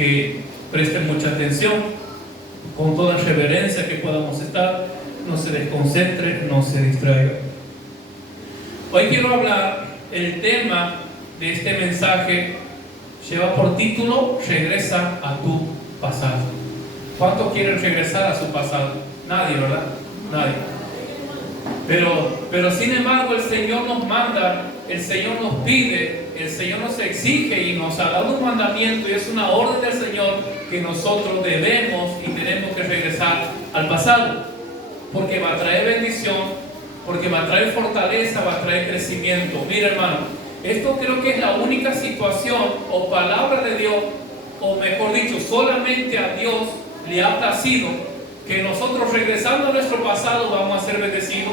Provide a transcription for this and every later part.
que presten mucha atención, con toda reverencia que podamos estar, no se desconcentren, no se distraigan. Hoy quiero hablar, el tema de este mensaje lleva por título: regresa a tu pasado. ¿Cuántos quieren regresar a su pasado? Nadie, ¿verdad? Nadie. Pero sin embargo el Señor nos manda, el Señor nos pide, el Señor nos exige y nos ha dado un mandamiento, y es una orden del Señor que nosotros debemos y tenemos que regresar al pasado, porque va a traer bendición, porque va a traer fortaleza, va a traer crecimiento. Mira, hermano, esto creo que es la única situación o palabra de Dios, o mejor dicho, solamente a Dios le ha placido que nosotros, regresando a nuestro pasado, vamos a ser bendecidos,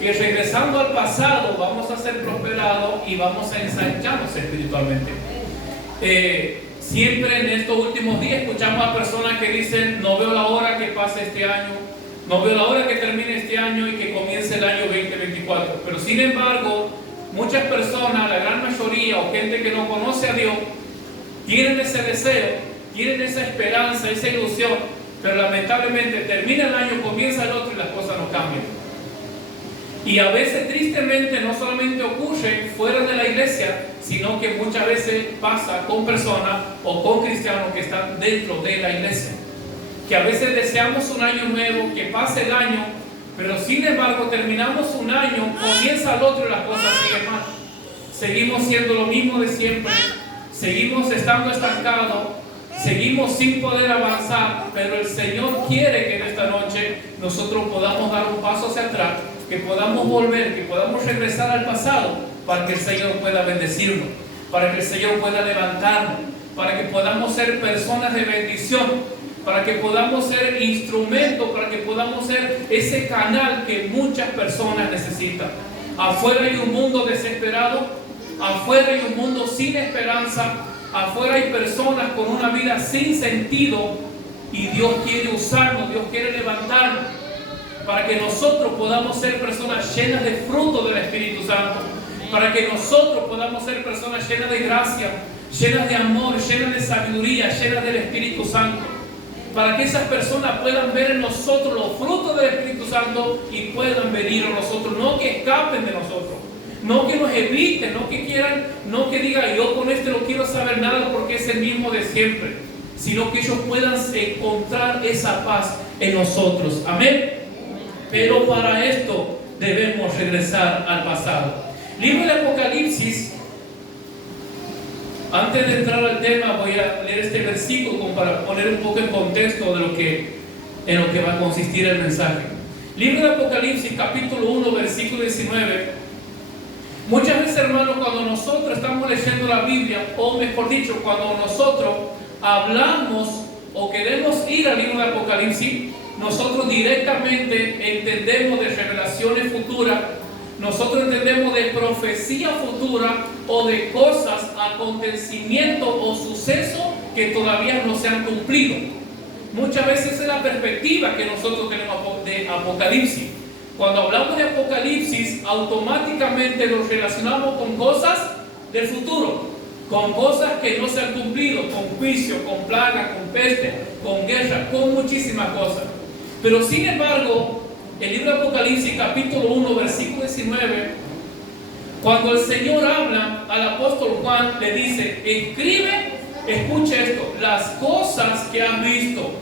que regresando al pasado vamos a ser prosperados y vamos a ensancharnos espiritualmente. Siempre en estos últimos días escuchamos a personas que dicen: no veo la hora que pase este año, no veo la hora que termine este año y que comience el año 2024. Pero sin embargo, muchas personas, la gran mayoría, o gente que no conoce a Dios, tienen ese deseo, tienen esa esperanza, esa ilusión, pero lamentablemente termina el año, comienza el otro y las cosas no cambian. Y a veces, tristemente, no solamente ocurre fuera de la iglesia, sino que muchas veces pasa con personas o con cristianos que están dentro de la iglesia, que a veces deseamos un año nuevo, que pase el año, pero sin embargo terminamos un año, comienza el otro y las cosas siguen mal. Seguimos siendo lo mismo de siempre, seguimos estando estancados, seguimos sin poder avanzar, pero el Señor quiere que en esta noche nosotros podamos dar un paso hacia atrás, que podamos volver, que podamos regresar al pasado, para que el Señor pueda bendecirnos, para que el Señor pueda levantarnos, para que podamos ser personas de bendición, para que podamos ser instrumentos, para que podamos ser ese canal que muchas personas necesitan. Afuera hay un mundo desesperado, afuera hay un mundo sin esperanza, afuera hay personas con una vida sin sentido, y Dios quiere usarnos, Dios quiere levantarnos, para que nosotros podamos ser personas llenas de fruto del Espíritu Santo, para que nosotros podamos ser personas llenas de gracia, llenas de amor, llenas de sabiduría, llenas del Espíritu Santo, para que esas personas puedan ver en nosotros los frutos del Espíritu Santo y puedan venir a nosotros, no que escapen de nosotros, no que nos eviten, no que quieran, no que digan: yo con este no quiero saber nada porque es el mismo de siempre, sino que ellos puedan encontrar esa paz en nosotros. Amén. Pero para esto debemos regresar al pasado. Libro del Apocalipsis. Antes de entrar al tema, voy a leer este versículo como para poner un poco en contexto de en lo que va a consistir el mensaje. Libro del Apocalipsis, capítulo 1, versículo 19. Muchas veces, hermanos, cuando nosotros estamos leyendo la Biblia, o mejor dicho, cuando nosotros hablamos o queremos ir al libro del Apocalipsis, nosotros directamente entendemos de revelaciones futuras, nosotros entendemos de profecía futura o de cosas, acontecimientos o sucesos que todavía no se han cumplido. Muchas veces es la perspectiva que nosotros tenemos de Apocalipsis. Cuando hablamos de Apocalipsis, automáticamente lo relacionamos con cosas del futuro, con cosas que no se han cumplido, con juicio, con plaga, con peste, con guerra, con muchísimas cosas. Pero sin embargo, el libro de Apocalipsis, capítulo 1, versículo 19, cuando el Señor habla al apóstol Juan, le dice: escribe, escucha esto, las cosas que has visto,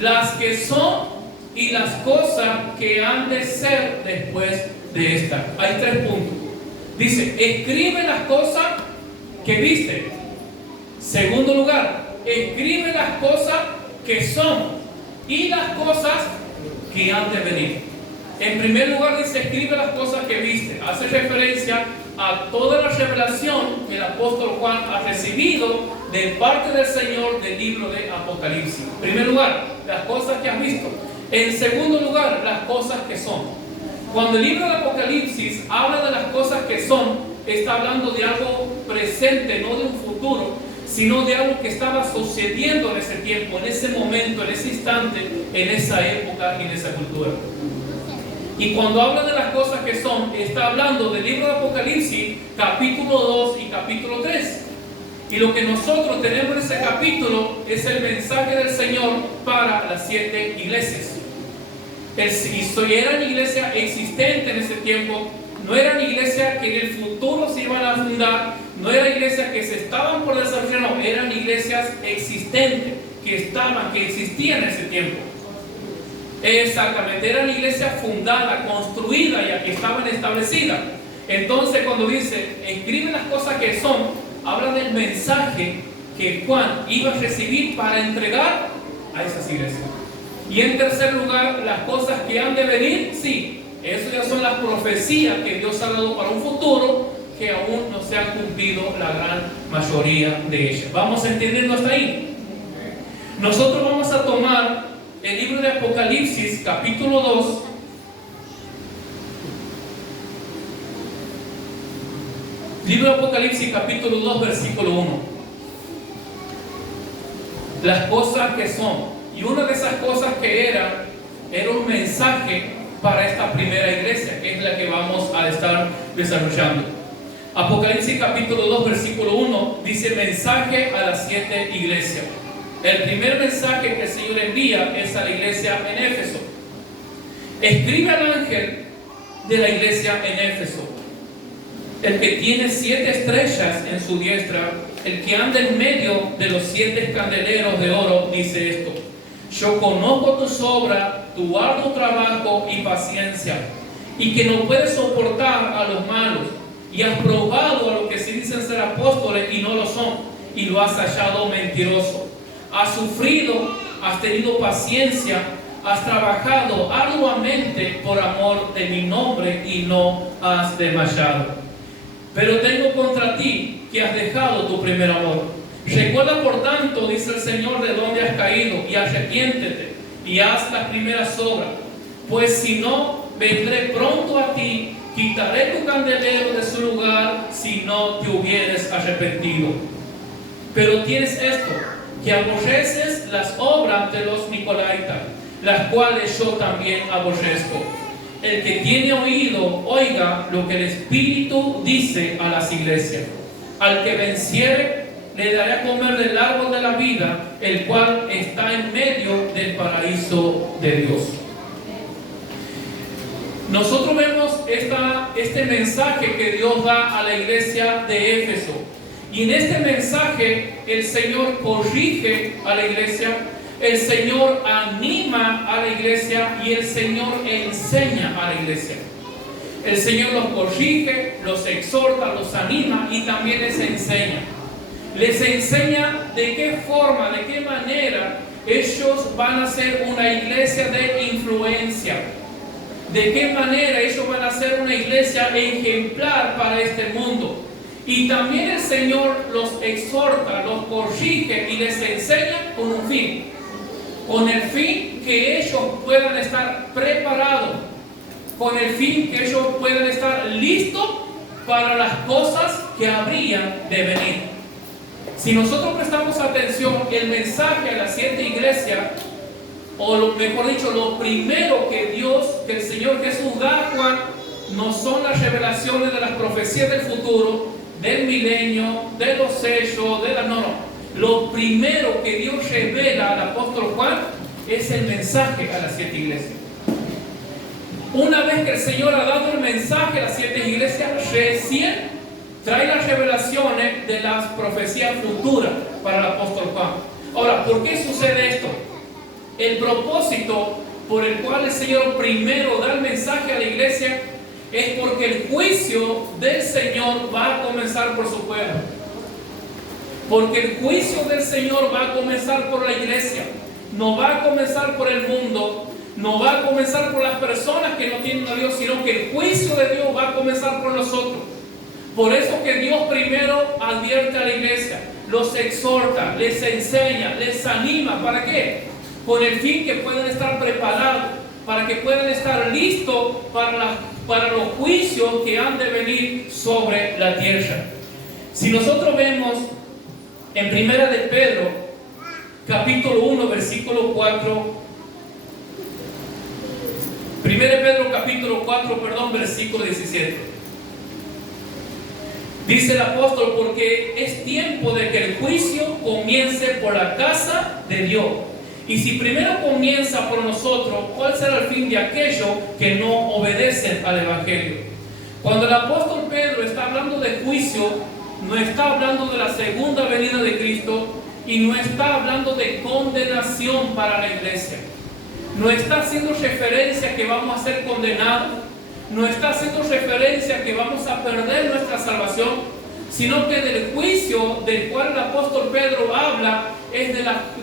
las que son y las cosas que han de ser después de esta. Hay 3 puntos. Dice: escribe las cosas que viste. Segundo lugar, escribe las cosas que son y las cosas que han de venir. En primer lugar dice: escribe las cosas que viste. Hace referencia a toda la revelación que el apóstol Juan ha recibido de parte del Señor del libro de Apocalipsis. En primer lugar, las cosas que has visto. En segundo lugar, las cosas que son. Cuando el libro de Apocalipsis habla de las cosas que son, está hablando de algo presente, no de un futuro, sino de algo que estaba sucediendo en ese tiempo, en ese momento, en ese instante, en esa época y en esa cultura. Y cuando habla de las cosas que son, está hablando del libro de Apocalipsis, capítulo 2 y capítulo 3. Y lo que nosotros tenemos en ese capítulo es el mensaje del Señor para las 7 iglesias. Y eran iglesias existentes en ese tiempo, no eran iglesias que en el futuro se iban a fundar, no eran iglesias que se estaban por desarrollar, no, eran iglesias existentes, que existían en ese tiempo. Exactamente, eran iglesias fundadas, construidas y que estaban establecidas. Entonces cuando dice, escribe las cosas que son, habla del mensaje que Juan iba a recibir para entregar a esas iglesias. Y en tercer lugar, las cosas que han de venir, sí, eso ya son las profecías que Dios ha dado para un futuro que aún no se han cumplido la gran mayoría de ellas. ¿Vamos entendiendo hasta ahí? Nosotros vamos a tomar el libro de Apocalipsis, capítulo 2. Libro de Apocalipsis, capítulo 2, versículo 1. Las cosas que son. Y una de esas cosas que era un mensaje para esta primera iglesia, que es la que vamos a estar desarrollando. Apocalipsis, capítulo 2, versículo 1, dice mensaje a las 7 iglesias. El primer mensaje que el Señor envía es a la iglesia en Éfeso. Escribe al ángel de la iglesia en Éfeso, el que tiene 7 estrellas en su diestra, el que anda en medio de los 7 candeleros de oro, dice esto: yo conozco tus obras, tu arduo trabajo y paciencia, y que no puedes soportar a los malos, y has probado a los que se dicen ser apóstoles y no lo son, y lo has hallado mentiroso. Has sufrido, has tenido paciencia, has trabajado arduamente por amor de mi nombre y no has desmayado. Pero tengo contra ti que has dejado tu primer amor. Recuerda por tanto, dice el Señor, de dónde has caído, y arrepiéntete y haz las primeras obras. Pues si no, vendré pronto a ti, quitaré tu candelero de su lugar si no te hubieres arrepentido. Pero tienes esto, que aborreces las obras de los nicolaitas, las cuales yo también aborrezco. El que tiene oído, oiga lo que el Espíritu dice a las iglesias. Al que venciere, le daré a comer del árbol de la vida, el cual está en medio del paraíso de Dios. Nosotros vemos este mensaje que Dios da a la iglesia de Éfeso. Y en este mensaje el Señor corrige a la iglesia, el Señor anima a la iglesia y el Señor enseña a la iglesia. El Señor los corrige, los exhorta, los anima y también les enseña. Les enseña de qué forma, de qué manera ellos van a ser una iglesia de influencia. De qué manera ellos van a ser una iglesia ejemplar para este mundo. Y también el Señor los exhorta, los corrige y les enseña con un fin. Con el fin que ellos puedan estar preparados. Con el fin que ellos puedan estar listos para las cosas que habrían de venir. Si nosotros prestamos atención, el mensaje a las 7 iglesias, o mejor dicho, lo primero que el Señor Jesús da a Juan, no son las revelaciones de las profecías del futuro, del milenio, de los sellos, no. Lo primero que Dios revela al apóstol Juan es el mensaje a las 7 iglesias. Una vez que el Señor ha dado el mensaje a las 7 iglesias, recién trae las revelaciones de las profecías futuras para el apóstol Juan. Ahora, ¿por qué sucede esto? El propósito por el cual el Señor primero da el mensaje a la iglesia es porque el juicio del Señor va a comenzar por su pueblo. Porque el juicio del Señor va a comenzar por la iglesia. No va a comenzar por el mundo. No va a comenzar por las personas que no tienen a Dios, sino que el juicio de Dios va a comenzar por nosotros. Por eso que Dios primero advierte a la iglesia, los exhorta, les enseña, les anima. ¿Para qué? Con el fin que puedan estar preparados, para que puedan estar listos para los juicios que han de venir sobre la tierra. Si nosotros vemos en Primera de Pedro, capítulo 1, versículo 4, Primera de Pedro, capítulo 4, versículo 17. Dice el apóstol, porque es tiempo de que el juicio comience por la casa de Dios. Y si primero comienza por nosotros, ¿cuál será el fin de aquellos que no obedecen al Evangelio? Cuando el apóstol Pedro está hablando de juicio, no está hablando de la segunda venida de Cristo y no está hablando de condenación para la iglesia. No está haciendo referencia a que vamos a ser condenados, no está haciendo referencia a que vamos a perder nuestra salvación, sino que del juicio del cual el apóstol Pedro habla es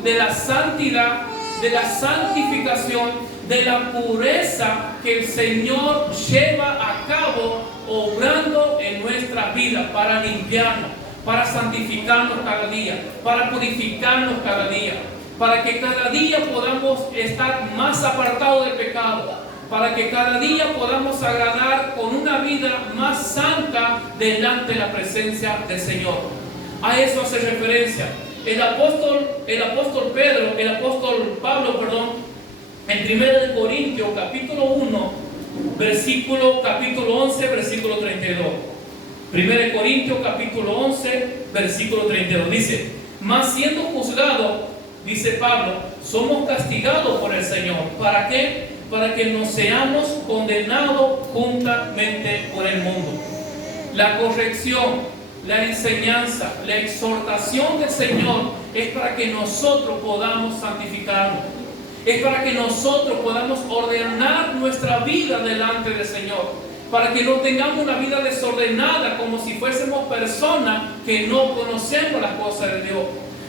de la santidad, de la santificación, de la pureza que el Señor lleva a cabo obrando en nuestras vidas para limpiarnos, para santificarnos cada día, para purificarnos cada día, para que cada día podamos estar más apartados del pecado, para que cada día podamos agradar con una vida más santa delante de la presencia del Señor. A eso hace referencia el apóstol Pablo, en 1 Corintios capítulo 1, capítulo 11, versículo 32. 1 Corintios capítulo 11, versículo 32. Dice, mas siendo juzgado, dice Pablo, somos castigados por el Señor. ¿Para qué? Para que no seamos condenados juntamente con el mundo. La corrección, la enseñanza, la exhortación del Señor es para que nosotros podamos santificarnos. Es para que nosotros podamos ordenar nuestra vida delante del Señor. Para que no tengamos una vida desordenada como si fuésemos personas que no conocemos las cosas de Dios.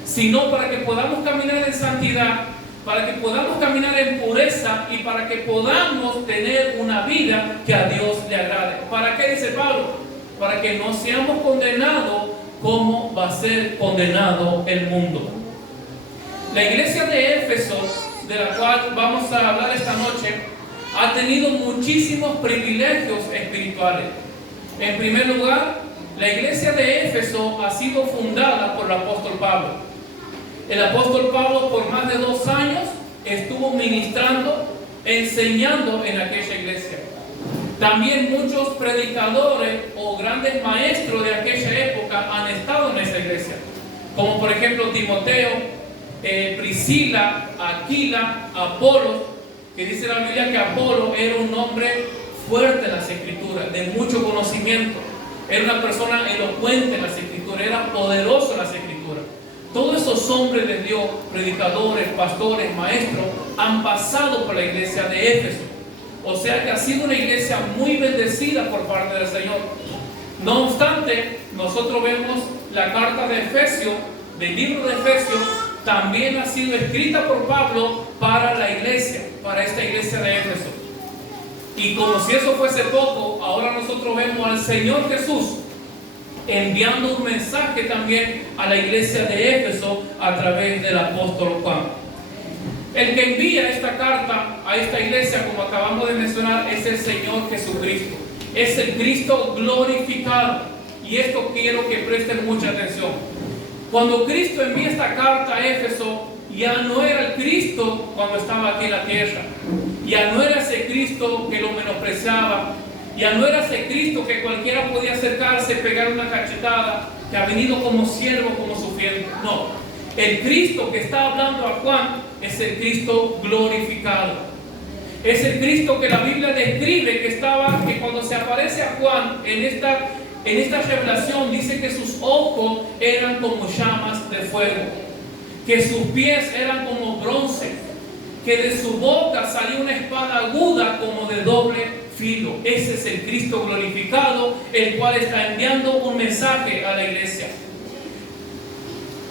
Sino para que podamos caminar en santidad, para que podamos caminar en pureza y para que podamos tener una vida que a Dios le agrade. ¿Para qué dice Pablo? Para que no seamos condenados como va a ser condenado el mundo. La iglesia de Éfeso, de la cual vamos a hablar esta noche, ha tenido muchísimos privilegios espirituales. En primer lugar, la iglesia de Éfeso ha sido fundada por el apóstol Pablo. El apóstol Pablo por más de 2 años estuvo ministrando, enseñando en aquella iglesia. También muchos predicadores o grandes maestros de aquella época han estado en esa iglesia, como por ejemplo Timoteo, Priscila, Aquila, Apolo, que dice la Biblia que Apolo era un hombre fuerte en las escrituras, de mucho conocimiento, era una persona elocuente en las escrituras, era poderoso en las escrituras. Todos esos hombres de Dios, predicadores, pastores, maestros, han pasado por la iglesia de Éfeso. O sea que ha sido una iglesia muy bendecida por parte del Señor. No obstante, nosotros vemos la carta de Efesios, del libro de Efesios, también ha sido escrita por Pablo para la iglesia, para esta iglesia de Éfeso. Y como si eso fuese poco, ahora nosotros vemos al Señor Jesús enviando un mensaje también a la iglesia de Éfeso a través del apóstol Juan. El que envía esta carta a esta iglesia, como acabamos de mencionar, es el Señor Jesucristo. Es el Cristo glorificado. Y esto quiero que presten mucha atención. Cuando Cristo envía esta carta a Éfeso, ya no era el Cristo cuando estaba aquí en la tierra. Ya no era ese Cristo que lo menospreciaba. Ya no era ese Cristo que cualquiera podía acercarse, pegar una cachetada, que ha venido como siervo, como sufriente. No. El Cristo que está hablando a Juan es el Cristo glorificado. Es el Cristo que la Biblia describe que cuando se aparece a Juan en esta revelación, dice que sus ojos eran como llamas de fuego, que sus pies eran como bronce, que de su boca salía una espada aguda como de doble filo. Ese es el Cristo glorificado, el cual está enviando un mensaje a la iglesia.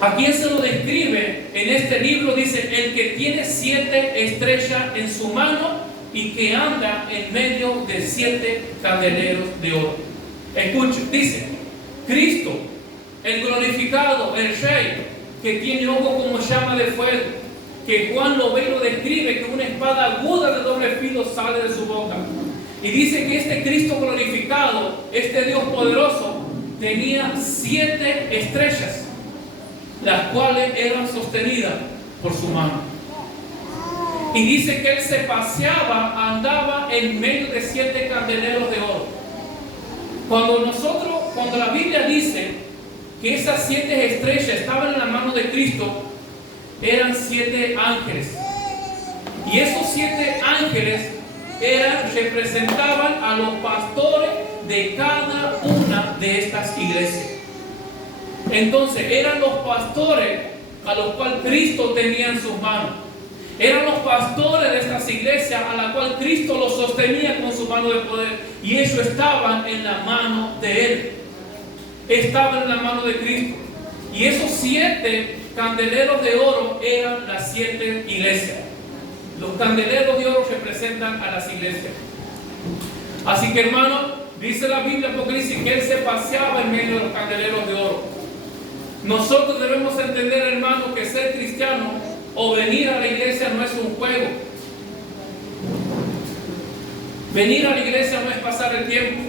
¿A quién se lo describe? En este libro dice, el que tiene 7 estrellas en su mano y que anda en medio de 7 candeleros de oro. Escuchen, dice, Cristo, el glorificado, el Rey, que tiene ojos como llama de fuego, que Juan lo ve y lo describe, que una espada aguda de doble filo sale de su boca. Y dice que este Cristo glorificado, este Dios poderoso, tenía 7 estrellas, las cuales eran sostenidas por su mano. Y dice que él se paseaba, andaba en medio de 7 candeleros de oro. Cuando nosotros cuando la Biblia dice que esas 7 estrellas estaban en la mano de Cristo, eran 7 ángeles. Y esos 7 ángeles representaban a los pastores de cada una de estas iglesias. Entonces eran los pastores a los cuales Cristo tenía en sus manos. Eran los pastores de estas iglesias a la cual Cristo los sostenía con su mano de poder. Y ellos estaban en la mano de Él. Estaban en la mano de Cristo. Y esos 7 candeleros de oro eran las 7 iglesias. Los candeleros de oro representan a las iglesias. Así que, hermano, dice la Biblia, porque dice que Él se paseaba en medio de los candeleros de oro. Nosotros debemos entender, hermano, que ser cristiano o venir a la iglesia no es un juego. Venir a la iglesia no es pasar el tiempo.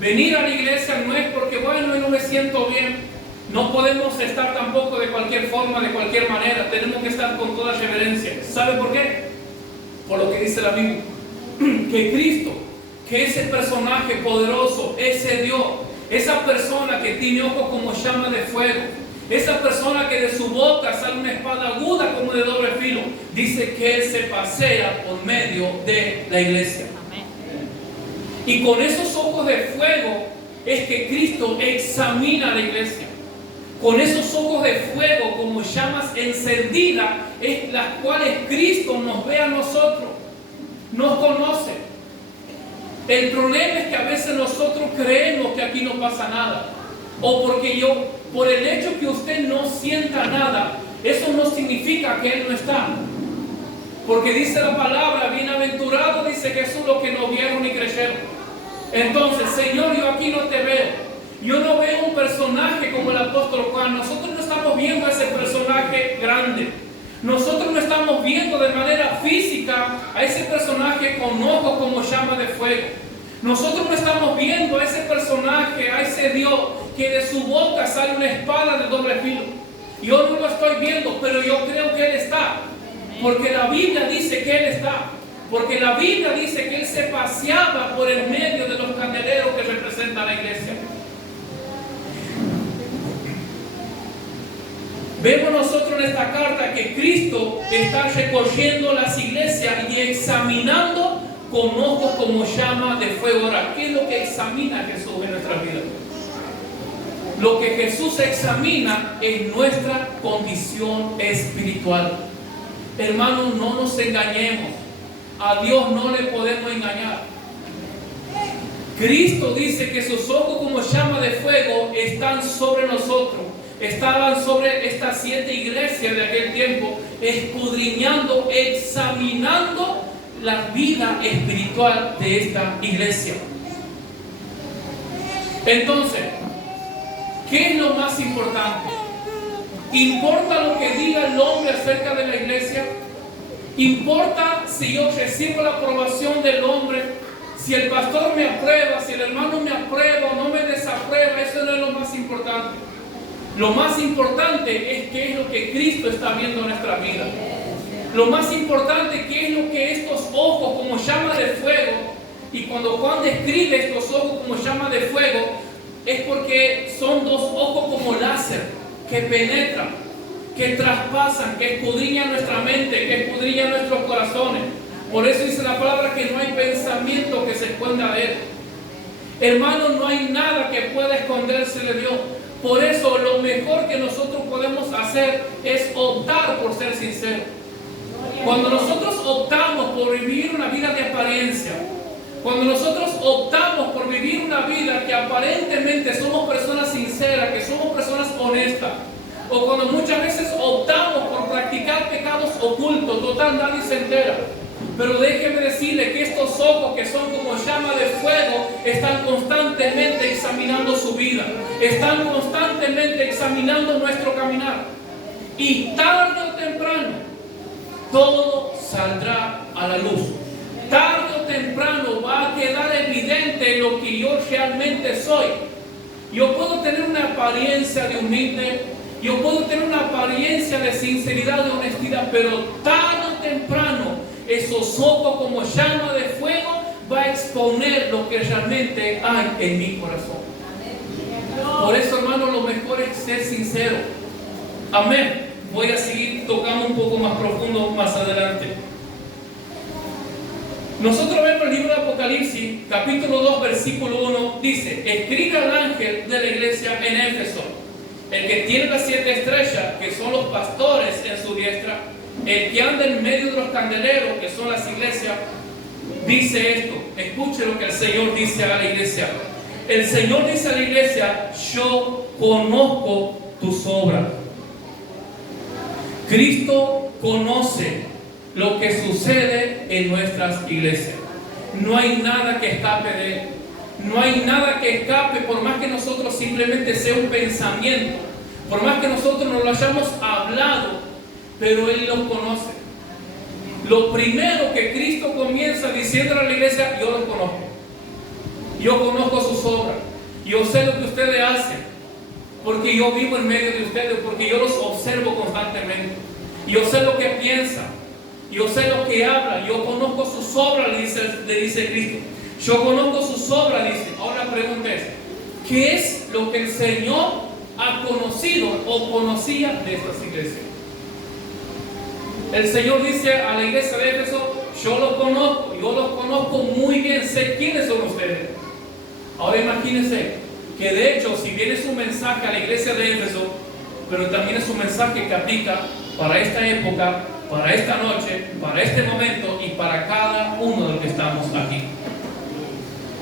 Venir a la iglesia no es porque, bueno, no me siento bien. No podemos estar tampoco de cualquier forma, de cualquier manera. Tenemos que estar con toda reverencia. ¿Sabe por qué? Por lo que dice la Biblia. Que Cristo, que ese personaje poderoso, ese Dios, esa persona que tiene ojos como llama de fuego, esa persona que de su boca sale una espada aguda como de doble filo, dice que Él se pasea por medio de la iglesia. Amén. Y con esos ojos de fuego es que Cristo examina la iglesia. Con esos ojos de fuego como llamas encendidas es las cuales Cristo nos ve a nosotros, nos conoce. El problema es que a veces nosotros creemos que aquí no pasa nada. O porque por el hecho que usted no sienta nada, eso no significa que Él no está. Porque dice la palabra, bienaventurado, dice Jesús, los que no vieron ni creyeron. Entonces, Señor, yo aquí no te veo. Yo no veo un personaje como el apóstol Juan. Nosotros no estamos viendo a ese personaje grande. Nosotros no estamos viendo de manera física a ese personaje con ojos como llama de fuego. Nosotros no estamos viendo a ese personaje, a ese Dios que de su boca sale una espada de doble filo. Yo no lo estoy viendo, pero yo creo que Él está. Porque la Biblia dice que Él está. Porque la Biblia dice que Él se paseaba por el medio de los candeleros que representan la iglesia. Vemos nosotros en esta carta que Cristo está recorriendo las iglesias y examinando con ojos como llama de fuego. Ahora, ¿qué es lo que examina Jesús en nuestra vida? Lo que Jesús examina es nuestra condición espiritual. Hermanos, no nos engañemos. A Dios no le podemos engañar. Cristo dice que sus ojos como llama de fuego están sobre nosotros. Estaban sobre estas 7 iglesias de aquel tiempo, escudriñando, examinando la vida espiritual de esta iglesia. Entonces, ¿qué es lo más importante? ¿Importa lo que diga el hombre acerca de la iglesia? ¿Importa si yo recibo la aprobación del hombre? Si el pastor me aprueba, si el hermano me aprueba o no me desaprueba, eso no es lo más importante. Lo más importante es qué es lo que Cristo está viendo en nuestra vida. Lo más importante qué es lo que estos ojos como llama de fuego, y cuando Juan describe estos ojos como llama de fuego, es porque son 2 ojos como láser que penetran, que traspasan, que escudriñan nuestra mente, que escudriñan nuestros corazones. Por eso dice la palabra que no hay pensamiento que se esconda de Él. Hermanos, no hay nada que pueda esconderse de Dios. Por eso lo mejor que nosotros podemos hacer es optar por ser sinceros. Cuando nosotros optamos por vivir una vida de apariencia, cuando nosotros optamos por vivir una vida que aparentemente somos personas sinceras, que somos personas honestas, o cuando muchas veces optamos por practicar pecados ocultos, total nadie se entera. Pero déjeme decirle que estos ojos que son como llama de fuego están constantemente examinando su vida, están constantemente examinando nuestro caminar. Y tarde o temprano todo saldrá a la luz. Tarde o temprano va a quedar evidente lo que yo realmente soy. Yo puedo tener una apariencia de humilde, yo puedo tener una apariencia de sinceridad, de honestidad, pero tarde o temprano esos ojos como llama de fuego va a exponer lo que realmente hay en mi corazón. Por eso, hermano, lo mejor es ser sincero. Amén. Voy a seguir tocando un poco más profundo más adelante. Nosotros vemos el libro de Apocalipsis, capítulo 2, versículo 1, dice: escribe al ángel de la iglesia en Éfeso, el que tiene las 7 estrellas, que son los pastores en su diestra, el que anda en medio de los candeleros, que son las iglesias, dice esto. Escuche lo que el Señor dice a la iglesia. El Señor dice a la iglesia: yo conozco tus obras. Cristo conoce lo que sucede en nuestras iglesias. No hay nada que escape de Él. No hay nada que escape, por más que nosotros simplemente sea un pensamiento, por más que nosotros no lo hayamos hablado, pero Él los conoce. Lo primero que Cristo comienza diciendo a la iglesia: yo los conozco. Yo conozco sus obras. Yo sé lo que ustedes hacen, porque yo vivo en medio de ustedes, porque yo los observo constantemente. Yo sé lo que piensan, yo sé lo que hablan, yo conozco sus obras, le dice Cristo. Yo conozco sus obras, dice. Ahora la pregunta es: ¿qué es lo que el Señor ha conocido o conocía de estas iglesias? El Señor dice a la iglesia de Éfeso: yo los conozco muy bien, sé quiénes son ustedes. Ahora imagínense que de hecho, si bien es un mensaje a la iglesia de Éfeso, pero también es un mensaje que aplica para esta época, para esta noche, para este momento y para cada uno de los que estamos aquí.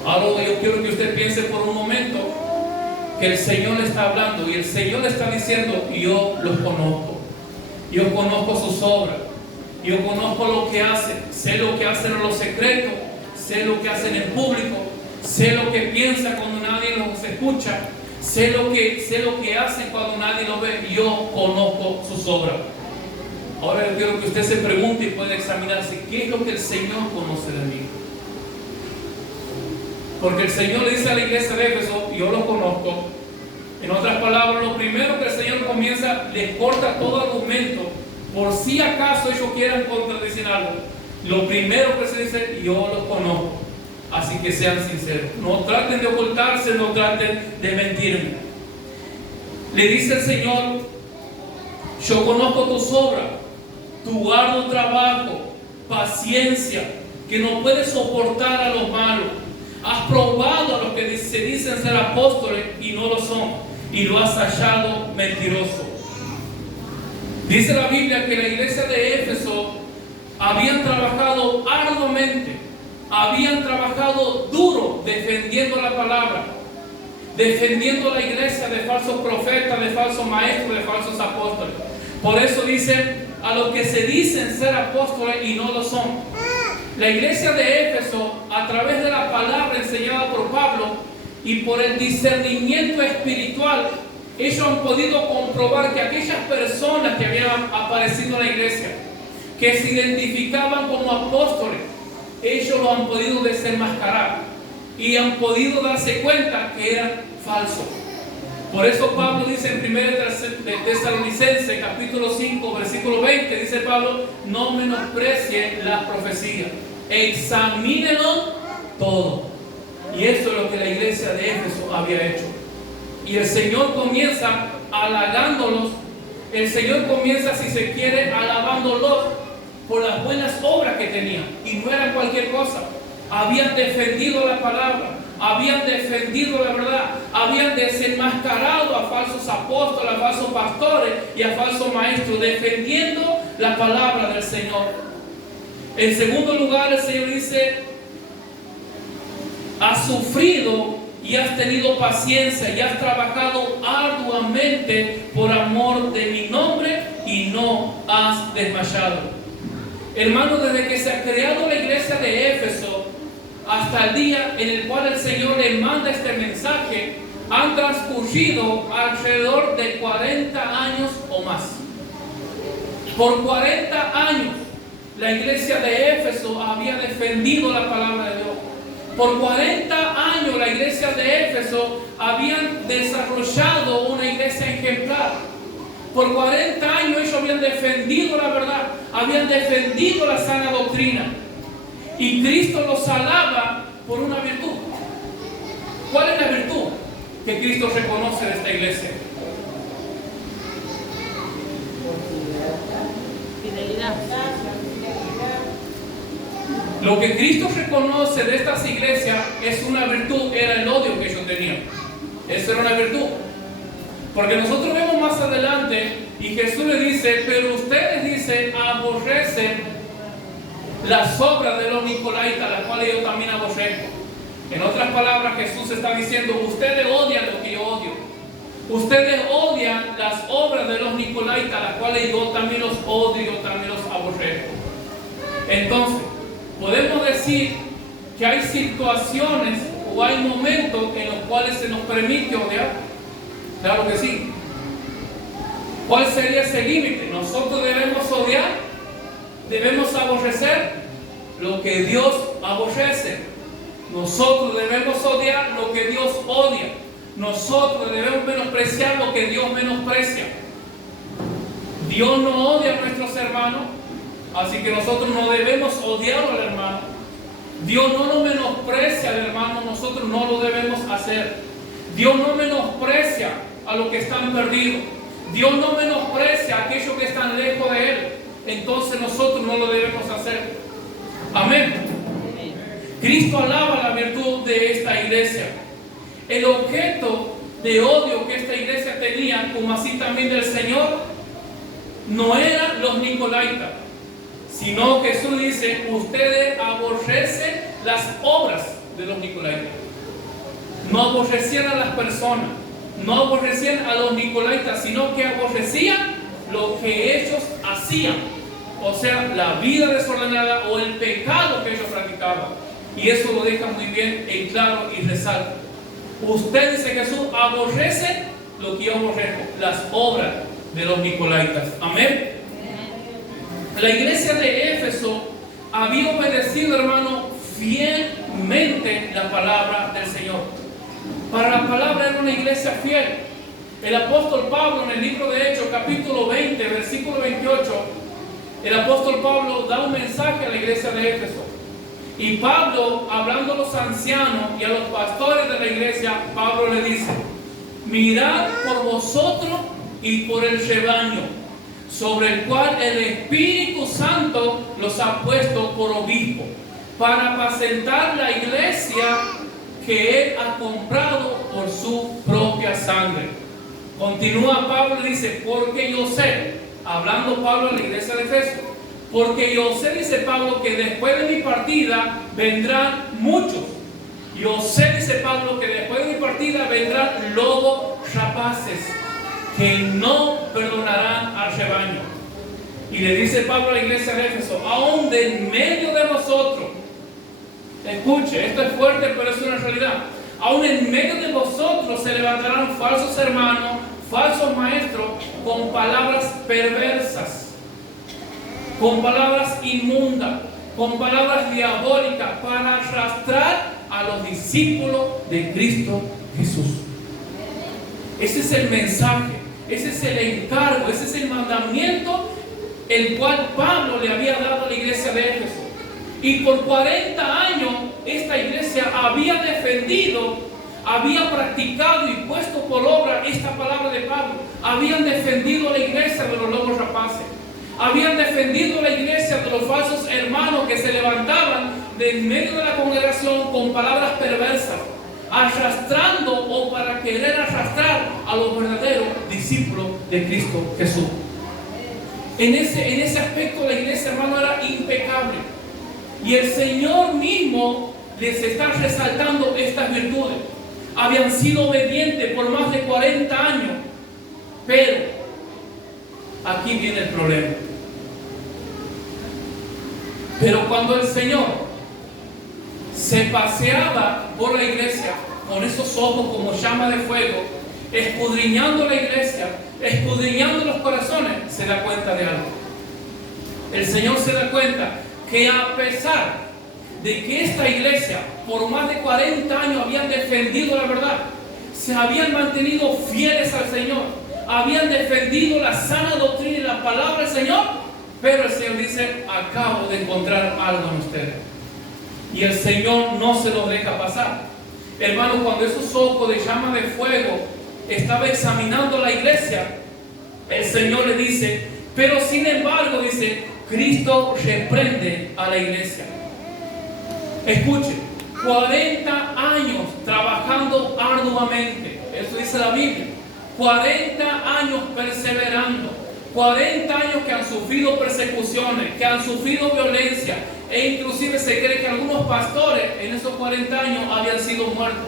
Ahora yo quiero que usted piense por un momento que el Señor le está hablando y el Señor le está diciendo: yo los conozco. Yo conozco sus obras. Yo conozco lo que hacen. Sé lo que hacen en lo secreto. Sé lo que hacen en público. Sé lo que piensan cuando nadie los escucha. Sé lo que hacen cuando nadie los ve. Yo conozco sus obras. Ahora yo quiero que usted se pregunte y pueda examinarse: ¿qué es lo que el Señor conoce de mí? Porque el Señor le dice a la iglesia de Éfeso: yo los conozco. En otras palabras, lo primero que el Señor comienza, les corta todo argumento, por si acaso ellos quieran contradecir algo. Lo primero que se dice: yo los conozco. Así que sean sinceros. No traten de ocultarse, no traten de mentirme. Le dice el Señor: yo conozco tus obras, tu arduo trabajo, paciencia, que no puedes soportar a los malos. Has probado a los que se dicen ser apóstoles y no lo son, y lo has hallado mentiroso. Dice la Biblia que la iglesia de Éfeso habían trabajado arduamente, habían trabajado duro defendiendo la palabra, defendiendo la iglesia de falsos profetas, de falsos maestros, de falsos apóstoles. Por eso dice: a los que se dicen ser apóstoles y no lo son. La iglesia de Éfeso, a través de la palabra enseñada por Pablo y por el discernimiento espiritual, ellos han podido comprobar que aquellas personas que habían aparecido en la iglesia, que se identificaban como apóstoles, ellos lo han podido desenmascarar y han podido darse cuenta que eran falsos. Por eso Pablo dice en 1 Tesalonicenses capítulo 5 versículo 20, dice Pablo: no menosprecien las profecías, examínenlo todo. Y eso es lo que la iglesia de Éfeso había hecho. Y el Señor comienza halagándolos, el Señor comienza, si se quiere, alabándolos por las buenas obras que tenían. Y no eran cualquier cosa. Habían defendido la palabra, habían defendido la verdad, habían desenmascarado a falsos apóstoles, a falsos pastores y a falsos maestros, defendiendo la palabra del Señor. En segundo lugar, el Señor dice: has sufrido y has tenido paciencia y has trabajado arduamente por amor de mi nombre y no has desmayado. Hermano, desde que se ha creado la iglesia de Éfeso hasta el día en el cual el Señor le manda este mensaje, han transcurrido alrededor de 40 años o más. Por 40 años la iglesia de Éfeso había defendido la palabra de Dios. Por 40 años la iglesia de Éfeso habían desarrollado una iglesia ejemplar. Por 40 años ellos habían defendido la verdad, habían defendido la sana doctrina. Y Cristo los alaba por una virtud. ¿Cuál es la virtud? que Cristo reconoce de esta iglesia? Fidelidad. Lo que Cristo reconoce de estas iglesias es una virtud, era el odio que ellos tenían. Esa era una virtud. Porque nosotros vemos más adelante y Jesús le dice, pero ustedes dicen, aborrecen las obras de los nicolaitas, las cuales yo también aborrezco. En otras palabras, Jesús está diciendo, ustedes odian lo que yo odio. Ustedes odian las obras de los nicolaitas, las cuales yo también los odio, yo también los aborrezco. Entonces, podemos decir que hay situaciones o hay momentos en los cuales se nos permite odiar. Claro que sí. ¿Cuál sería ese límite? Nosotros debemos odiar, debemos aborrecer lo que Dios aborrece. Nosotros debemos odiar lo que Dios odia. Nosotros debemos menospreciar lo que Dios menosprecia. Dios no odia a nuestros hermanos, así que nosotros no debemos odiar al hermano. Dios no lo menosprecia al hermano, nosotros no lo debemos hacer. Dios no menosprecia a los que están perdidos. Dios no menosprecia a aquellos que están lejos de Él. Entonces nosotros no lo debemos hacer. Amén. Cristo alaba la virtud de esta iglesia. El objeto de odio que esta iglesia tenía, como así también del Señor, no eran los nicolaitas, sino Jesús dice, ustedes aborrecen las obras de los nicolaitas. No aborrecían a las personas, no aborrecían a los nicolaitas, sino que aborrecían lo que ellos hacían, o sea, la vida desordenada o el pecado que ellos practicaban. Y eso lo deja muy bien en claro y resalta. Usted, dice Jesús, aborrece lo que yo aborrezco, las obras de los nicolaitas. Amén. La iglesia de Éfeso había obedecido, hermano, fielmente la palabra del Señor. Para la palabra era una iglesia fiel. El apóstol Pablo, en el libro de Hechos, capítulo 20, versículo 28, el apóstol Pablo da un mensaje a la iglesia de Éfeso. Y Pablo, hablando a los ancianos y a los pastores de la iglesia, Pablo le dice, mirad por vosotros y por el rebaño, sobre el cual el Espíritu Santo los ha puesto por obispo, para apacentar la iglesia que Él ha comprado por su propia sangre. Continúa Pablo y dice, porque yo sé, hablando Pablo a la iglesia de Éfeso, porque yo sé, dice Pablo, que después de mi partida vendrán muchos. Yo sé, dice Pablo, que después de mi partida vendrán lobos rapaces que no perdonarán al rebaño. Y le dice Pablo a la iglesia de Éfeso, aún de en medio de vosotros, escuche, esto es fuerte, pero es una realidad. Aún en medio de vosotros se levantarán falsos hermanos, falsos maestros, con palabras perversas, con palabras inmundas, con palabras diabólicas, para arrastrar a los discípulos de Cristo Jesús. Ese es el mensaje, ese es el encargo, ese es el mandamiento el cual Pablo le había dado a la iglesia de Éfeso. Y por 40 años esta iglesia había defendido, había practicado y puesto por obra esta palabra de Pablo. Habían defendido a la iglesia de los lobos rapaces. Habían defendido a la iglesia de los falsos hermanos que se levantaban de en medio de la congregación con palabras perversas, arrastrando o para querer arrastrar a los verdaderos discípulos de Cristo Jesús. En ese aspecto la iglesia, hermano, era impecable. Y el Señor mismo les está resaltando estas virtudes. Habían sido obedientes por más de 40 años. Pero aquí viene el problema. Pero cuando el Señor se paseaba por la iglesia con esos ojos como llama de fuego, escudriñando la iglesia, escudriñando los corazones, se da cuenta de algo. El Señor se da cuenta que a pesar de que esta iglesia por más de 40 años habían defendido la verdad, se habían mantenido fieles al Señor, habían defendido la sana doctrina y la palabra del Señor, pero el Señor dice, acabo de encontrar algo en ustedes. Y el Señor no se lo deja pasar. Hermano, cuando esos ojos de llama de fuego estaba examinando la iglesia, el Señor le dice, pero sin embargo, dice, Cristo reprende a la iglesia. Escuche, 40 años trabajando arduamente, eso dice la Biblia, 40 años perseverando, 40 años que han sufrido persecuciones, que han sufrido violencia, e inclusive se cree que algunos pastores en esos 40 años habían sido muertos,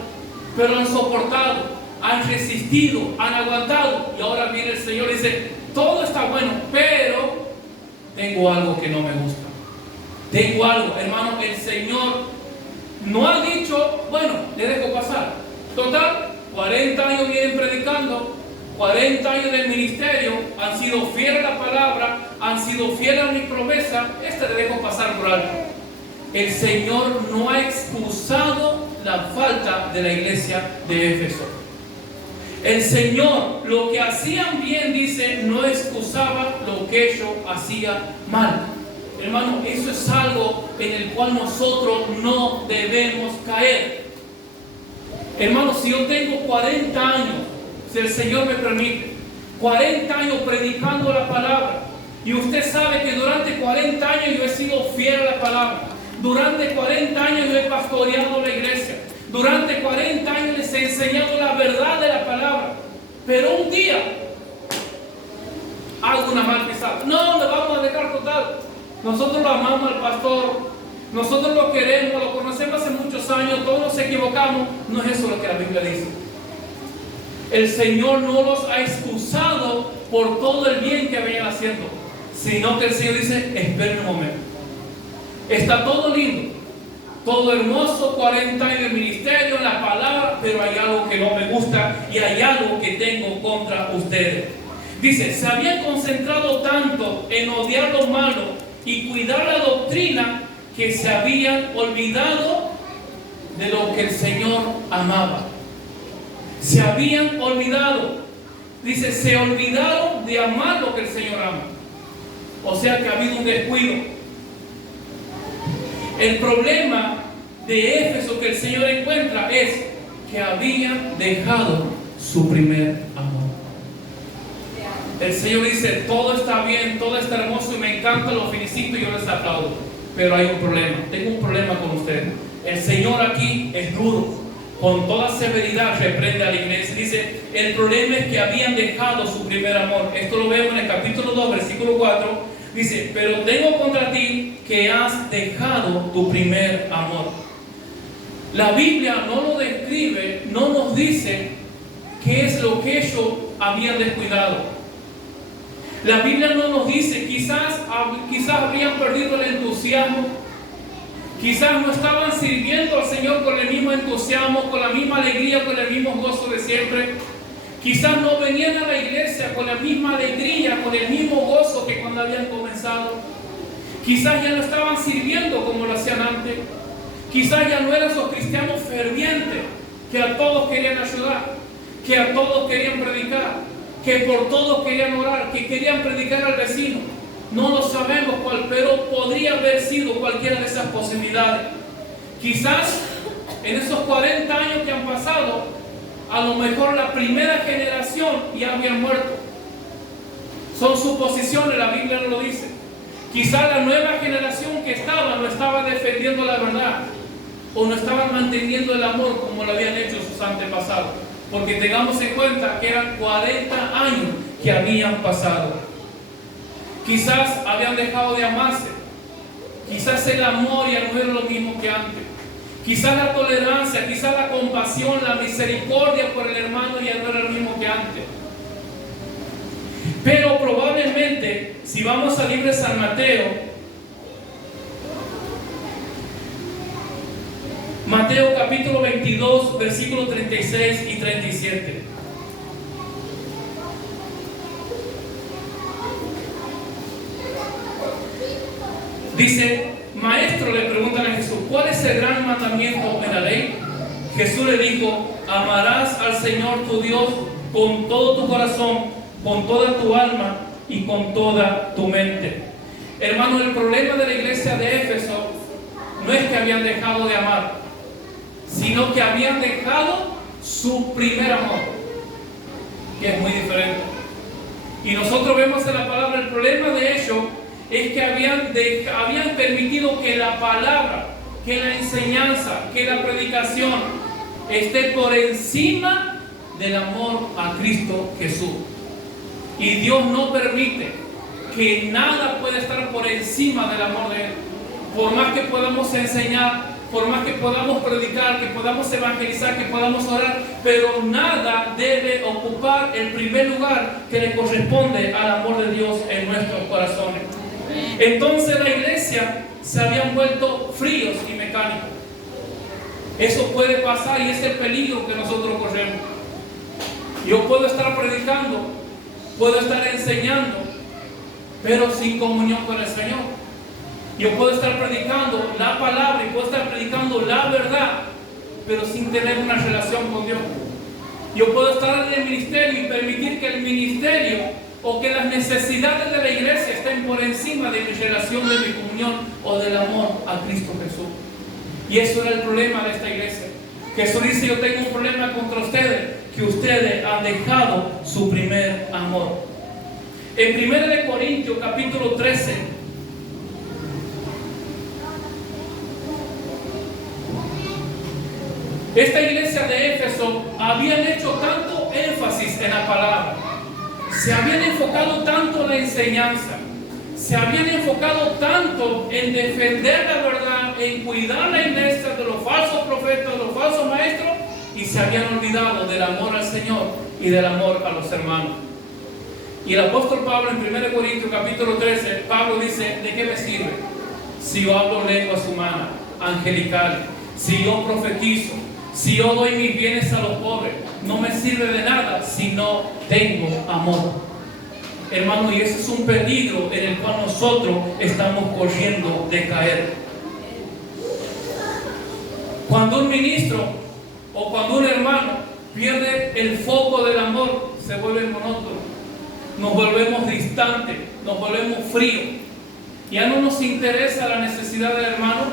pero han soportado, han resistido, han aguantado, y ahora viene el Señor y dice, todo está bueno, pero tengo algo que no me gusta. Tengo algo, hermano, el Señor no ha dicho, bueno, le dejo pasar. Total, 40 años vienen predicando, 40 años del ministerio, han sido fieles a la palabra, han sido fieles a mi promesa, le dejo pasar por alto. El Señor no ha excusado la falta de la iglesia de Éfeso. El Señor, lo que hacían bien, dice, no excusaba lo que ellos hacían mal. Hermano, eso es algo en el cual nosotros no debemos caer. Hermano, si yo tengo 40 años, si el Señor me permite, 40 años predicando la palabra, y usted sabe que durante 40 años yo he sido fiel a la palabra, durante 40 años yo he pastoreado la iglesia, durante 40 años les he enseñado la verdad de la palabra, pero un día hago una mal pisada. No, le vamos a dejar total. Nosotros lo amamos al pastor, nosotros lo queremos, lo conocemos hace muchos años, todos nos equivocamos. No es eso lo que la Biblia dice. El Señor no los ha excusado por todo el bien que venían haciendo, sino que el Señor dice, esperen un momento. Está todo lindo, todo hermoso, 40 años de ministerio, la palabra, pero hay algo que no me gusta y hay algo que tengo contra ustedes. Dice, se habían concentrado tanto en odiar lo malo y cuidar la doctrina que se habían olvidado de lo que el Señor amaba. Se habían olvidado. Dice, se olvidaron de amar lo que el Señor ama. O sea que ha habido un descuido. El problema de Éfeso que el Señor encuentra es que habían dejado su primer amor. El Señor dice, todo está bien, todo está hermoso y me encanta, lo felicito y yo les aplaudo. Pero hay un problema, tengo un problema con ustedes. El Señor aquí es duro, con toda severidad reprende a la iglesia. Dice, el problema es que habían dejado su primer amor. Esto lo vemos en el capítulo 2, versículo 4. Dice, pero tengo contra ti que has dejado tu primer amor. La Biblia no lo describe, no nos dice qué es lo que ellos habían descuidado. La Biblia no nos dice, quizás habrían perdido el entusiasmo, quizás no estaban sirviendo al Señor con el mismo entusiasmo, con la misma alegría, con el mismo gozo de siempre. Quizás no venían a la iglesia con la misma alegría, con el mismo gozo que cuando habían comenzado. Quizás ya no estaban sirviendo como lo hacían antes. Quizás ya no eran esos cristianos fervientes que a todos querían ayudar, que a todos querían predicar, que por todos querían orar, que querían predicar al vecino. No lo sabemos cuál, pero podría haber sido cualquiera de esas posibilidades. Quizás en esos 40 años que han pasado, a lo mejor la primera generación ya había muerto. Son suposiciones, la Biblia no lo dice. Quizás la nueva generación que estaba no estaba defendiendo la verdad, o no estaban manteniendo el amor como lo habían hecho sus antepasados. Porque tengamos en cuenta que eran 40 años que habían pasado. Quizás habían dejado de amarse. Quizás el amor ya no era lo mismo que antes. Quizás la tolerancia, quizás la compasión, la misericordia por el hermano ya no era lo mismo que antes. Pero probablemente, si vamos al libro de San Mateo, Mateo capítulo 22, versículos 36 y 37. Dice, maestro, le preguntan a Jesús, ¿cuál es el gran mandamiento en la ley? Jesús le dijo, amarás al Señor tu Dios con todo tu corazón, con toda tu alma y con toda tu mente. Hermano, el problema de la iglesia de Éfeso no es que habían dejado de amar. sino que habían dejado su primer amor, que es muy diferente. Y nosotros vemos en la palabra, el problema de ellos es que habían permitido que la palabra, que la enseñanza, que la predicación esté por encima del amor a Cristo Jesús. Y Dios no permite que nada pueda estar por encima del amor de Él. Por más que podamos enseñar, por más que podamos predicar, que podamos evangelizar, que podamos orar, pero nada debe ocupar el primer lugar que le corresponde al amor de Dios en nuestros corazones. Entonces la iglesia se habían vuelto fríos y mecánicos. Eso puede pasar y es el peligro que nosotros corremos. Yo puedo estar predicando, puedo estar enseñando, pero sin comunión con el Señor. Yo puedo estar predicando la palabra y puedo estar predicando la verdad, pero sin tener una relación con Dios. Yo puedo estar en el ministerio y permitir que el ministerio o que las necesidades de la iglesia estén por encima de mi relación, de mi comunión o del amor a Cristo Jesús. Y eso era el problema de esta iglesia. Jesús dice: yo tengo un problema contra ustedes, que ustedes han dejado su primer amor. En 1 Corintios capítulo 13, esta iglesia de Éfeso habían hecho tanto énfasis en la palabra, se habían enfocado tanto en la enseñanza, se habían enfocado tanto en defender la verdad, en cuidar la iglesia de los falsos profetas, de los falsos maestros, y se habían olvidado del amor al Señor y del amor a los hermanos. Y el apóstol Pablo en 1 Corintios capítulo 13, Pablo dice: ¿de qué me sirve si yo hablo lenguas humanas, angelicales, si yo profetizo, si yo doy mis bienes a los pobres? No me sirve de nada si no tengo amor. Hermano, y ese es un peligro en el cual nosotros estamos corriendo de caer. Cuando un ministro o cuando un hermano pierde el foco del amor, se vuelve monótono, nos volvemos distantes, nos volvemos fríos. Ya no nos interesa la necesidad del hermano.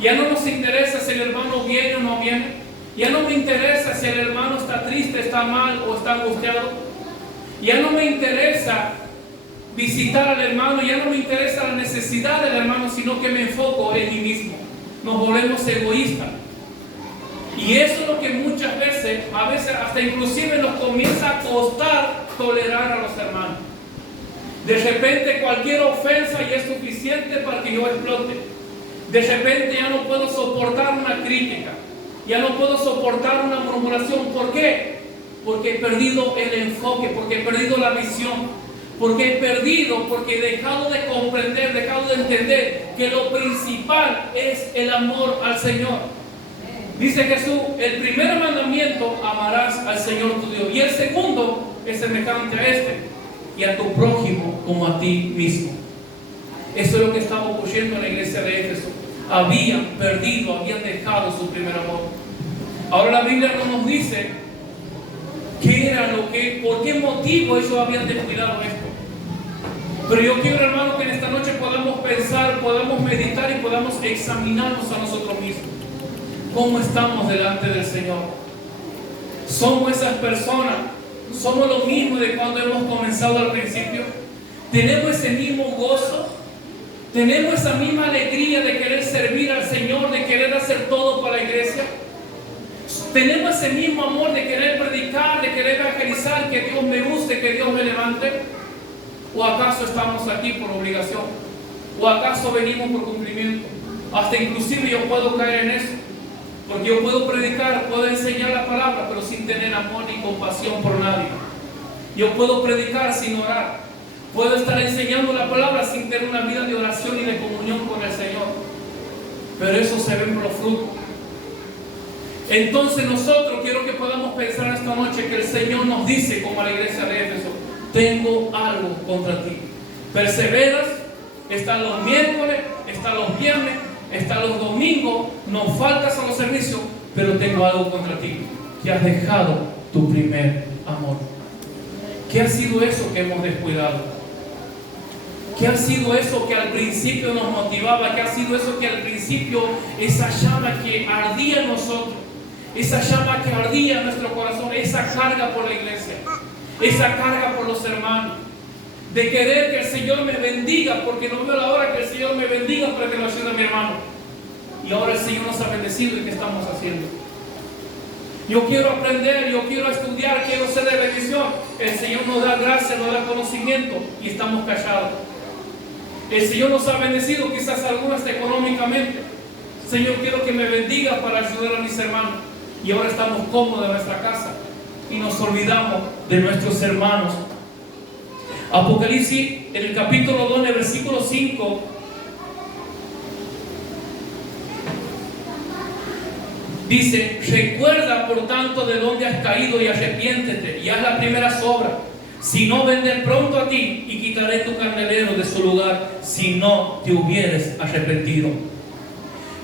Ya no nos interesa si el hermano viene o no viene. Ya no me interesa si el hermano está triste, está mal o está angustiado. Ya no me interesa visitar al hermano, ya no me interesa la necesidad del hermano, sino que me enfoco en mí mismo. Nos volvemos egoístas. Y eso es lo que muchas veces, a veces hasta inclusive nos comienza a costar tolerar a los hermanos. De repente cualquier ofensa ya es suficiente para que yo explote. De repente ya no puedo soportar una crítica, ya no puedo soportar una murmuración. ¿Por qué? Porque he perdido el enfoque, porque he perdido la visión, porque he dejado de comprender, dejado de entender que lo principal es el amor al Señor. Dice Jesús: el primer mandamiento, amarás al Señor tu Dios, y el segundo es semejante a este: y a tu prójimo como a ti mismo. Eso es lo que estaba ocurriendo en la iglesia de Éfeso. Habían perdido, habían dejado su primer amor. Ahora la Biblia no nos dice qué era por qué motivo ellos habían descuidado esto. Pero yo quiero, hermano, que en esta noche podamos pensar, podamos meditar y podamos examinarnos a nosotros mismos. ¿Cómo estamos delante del Señor? ¿Somos esas personas? ¿Somos lo mismo de cuando hemos comenzado al principio? ¿Tenemos ese mismo gozo? ¿Tenemos esa misma alegría de querer servir al Señor, de querer hacer todo para la iglesia? ¿Tenemos ese mismo amor de querer predicar, de querer evangelizar, que Dios me use, que Dios me levante? ¿O acaso estamos aquí por obligación? ¿O acaso venimos por cumplimiento? Hasta inclusive yo puedo caer en eso. Porque yo puedo predicar, puedo enseñar la palabra, pero sin tener amor ni compasión por nadie. Yo puedo predicar sin orar. Puedo estar enseñando la palabra sin tener una vida de oración y de comunión con el Señor. Pero eso se ve por los frutos. Entonces nosotros quiero que podamos pensar esta noche que el Señor nos dice, como a la iglesia de Éfeso: tengo algo contra ti. Perseveras, están los miércoles, están los viernes, están los domingos, no faltas a los servicios, pero tengo algo contra ti, que has dejado tu primer amor. ¿Qué ha sido eso que hemos descuidado? ¿Qué ha sido eso que al principio nos motivaba? ¿Qué ha sido eso que al principio, esa llama que ardía en nosotros, esa llama que ardía en nuestro corazón, esa carga por la iglesia, esa carga por los hermanos, de querer que el Señor me bendiga, porque no veo la hora que el Señor me bendiga para que lo ayude a mi hermano? Y ahora el Señor nos ha bendecido, ¿y qué estamos haciendo? Yo quiero aprender, yo quiero estudiar, quiero ser de bendición. El Señor nos da gracia, nos da conocimiento y estamos callados. El Señor nos ha bendecido, quizás algunas económicamente. Señor, quiero que me bendiga para ayudar a mis hermanos. Y ahora estamos cómodos en nuestra casa y nos olvidamos de nuestros hermanos. Apocalipsis, en el capítulo 2, en el versículo 5, dice: recuerda por tanto de dónde has caído y arrepiéntete y haz las primeras obras. Si no, vendré pronto a ti y quitaré tu candelero de su lugar, si no te hubieres arrepentido.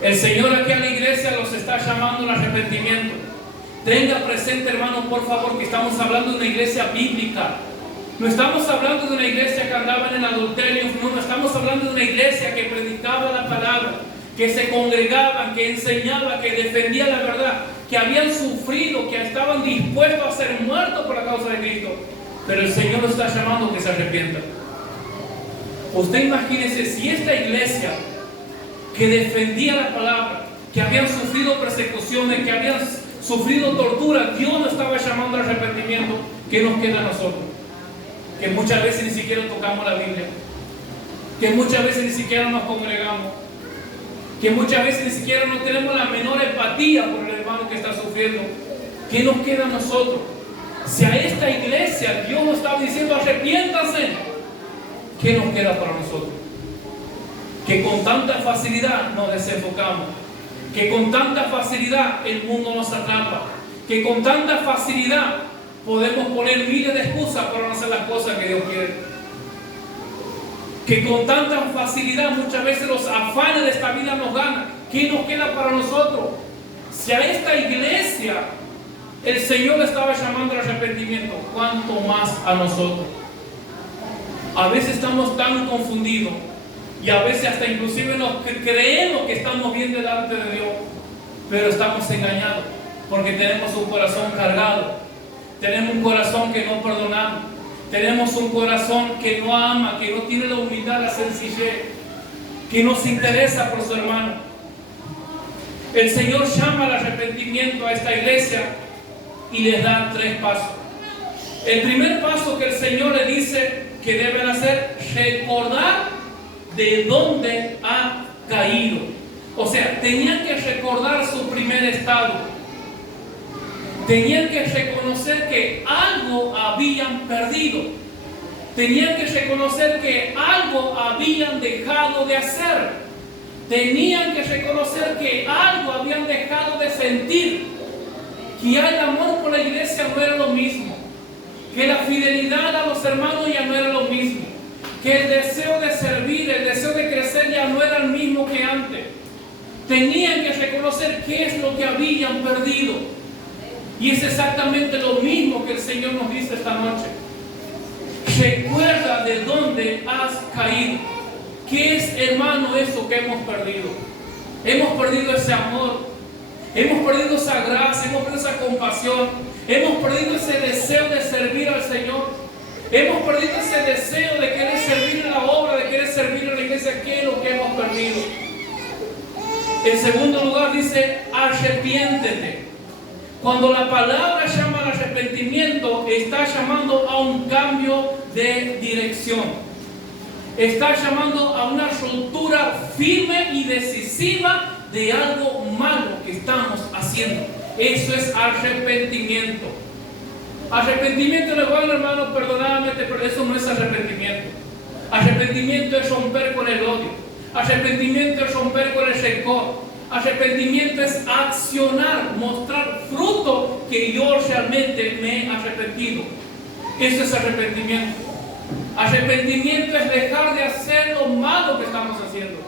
El Señor aquí a la iglesia los está llamando al arrepentimiento. Tenga presente, hermano, por favor, que estamos hablando de una iglesia bíblica. No estamos hablando de una iglesia que andaba en el adulterio, no estamos hablando de una iglesia que predicaba la palabra, que se congregaban, que enseñaba, que defendía la verdad, que habían sufrido, que estaban dispuestos a ser muertos por la causa de Cristo. Pero el Señor nos está llamando a que se arrepienta. Usted imagínese si esta iglesia que defendía la palabra, que habían sufrido persecuciones, que habían sufrido tortura, Dios nos estaba llamando al arrepentimiento. ¿Qué nos queda a nosotros? Que muchas veces ni siquiera tocamos la Biblia, que muchas veces ni siquiera nos congregamos, que muchas veces ni siquiera no tenemos la menor empatía por el hermano que está sufriendo. ¿Qué nos queda a nosotros? Si a esta iglesia Dios nos estaba diciendo arrepiéntanse, ¿qué nos queda para nosotros? Que con tanta facilidad nos desenfocamos, que con tanta facilidad el mundo nos atrapa, que con tanta facilidad podemos poner miles de excusas para no hacer las cosas que Dios quiere, que con tanta facilidad muchas veces los afanes de esta vida nos ganan. ¿Qué nos queda para nosotros? Si a esta iglesia el Señor le estaba llamando al arrepentimiento, ¿cuánto más a nosotros? A veces estamos tan confundidos y a veces hasta inclusive nos creemos que estamos bien delante de Dios, pero estamos engañados porque tenemos un corazón cargado, tenemos un corazón que no perdonamos, tenemos un corazón que no ama, que no tiene la humildad, la sencillez, que no se interesa por su hermano. El Señor llama al arrepentimiento a esta iglesia y les da 3 pasos. El primer paso que el Señor le dice que deben hacer: recordar de dónde ha caído. O sea, tenían que recordar su primer estado. Tenían que reconocer que algo habían perdido. Tenían que reconocer que algo habían dejado de hacer. Tenían que reconocer que algo habían dejado de sentir. Que el amor por la iglesia no era lo mismo, que la fidelidad a los hermanos ya no era lo mismo, que el deseo de servir, el deseo de crecer ya no era el mismo que antes. Tenían que reconocer qué es lo que habían perdido. Y es exactamente lo mismo que el Señor nos dice esta noche. Recuerda de dónde has caído. ¿Qué es, hermano, eso que hemos perdido? Hemos perdido ese amor. Hemos perdido esa gracia, hemos perdido esa compasión, hemos perdido ese deseo de servir al Señor, hemos perdido ese deseo de querer servir en la obra, de querer servir en la iglesia. ¿Qué es lo que hemos perdido? En segundo lugar dice: arrepiéntete. Cuando la palabra llama al arrepentimiento, está llamando a un cambio de dirección, está llamando a una ruptura firme y decisiva de algo malo que estamos haciendo. Eso es arrepentimiento. Arrepentimiento no es: bueno, hermano, perdóname, pero eso no es arrepentimiento. Arrepentimiento es romper con el odio. Arrepentimiento es romper con el rencor. Arrepentimiento es accionar, mostrar fruto que yo realmente me he arrepentido. Eso es arrepentimiento. Arrepentimiento es dejar de hacer lo malo que estamos haciendo.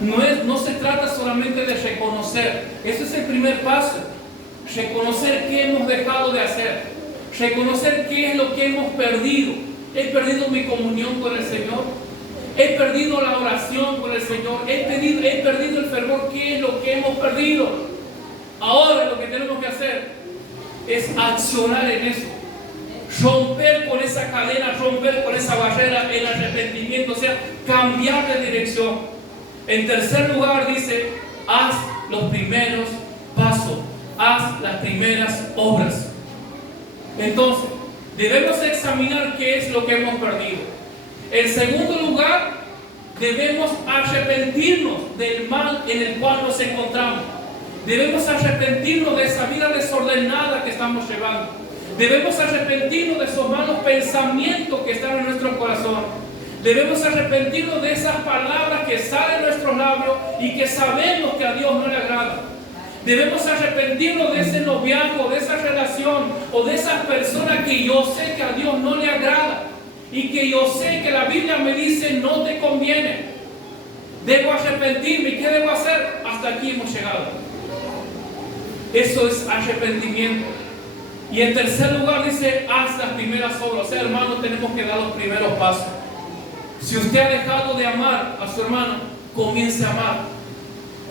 No se trata solamente de reconocer. Ese es el primer paso. Reconocer qué hemos dejado de hacer. Reconocer qué es lo que hemos perdido. He perdido mi comunión con el Señor. He perdido la oración con el Señor. He perdido el fervor. ¿Qué es lo que hemos perdido? Ahora lo que tenemos que hacer es accionar en eso. Romper con esa cadena, romper con esa barrera, el arrepentimiento, o sea, cambiar de dirección. En tercer lugar dice, haz los primeros pasos, haz las primeras obras. Entonces, debemos examinar qué es lo que hemos perdido. En segundo lugar, debemos arrepentirnos del mal en el cual nos encontramos. Debemos arrepentirnos de esa vida desordenada que estamos llevando. Debemos arrepentirnos de esos malos pensamientos que están en nuestro corazón. Debemos arrepentirnos de esas palabras que salen de nuestros labios y que sabemos que a Dios no le agrada. Debemos arrepentirnos de ese noviazgo, de esa relación o de esas personas que yo sé que a Dios no le agrada y que yo sé que la Biblia me dice no te conviene. Debo arrepentirme. ¿Y qué debo hacer? Hasta aquí hemos llegado. Eso es arrepentimiento. Y en tercer lugar dice, haz las primeras obras. O sea, hermanos, tenemos que dar los primeros pasos. Si usted ha dejado de amar a su hermano, comience a amar.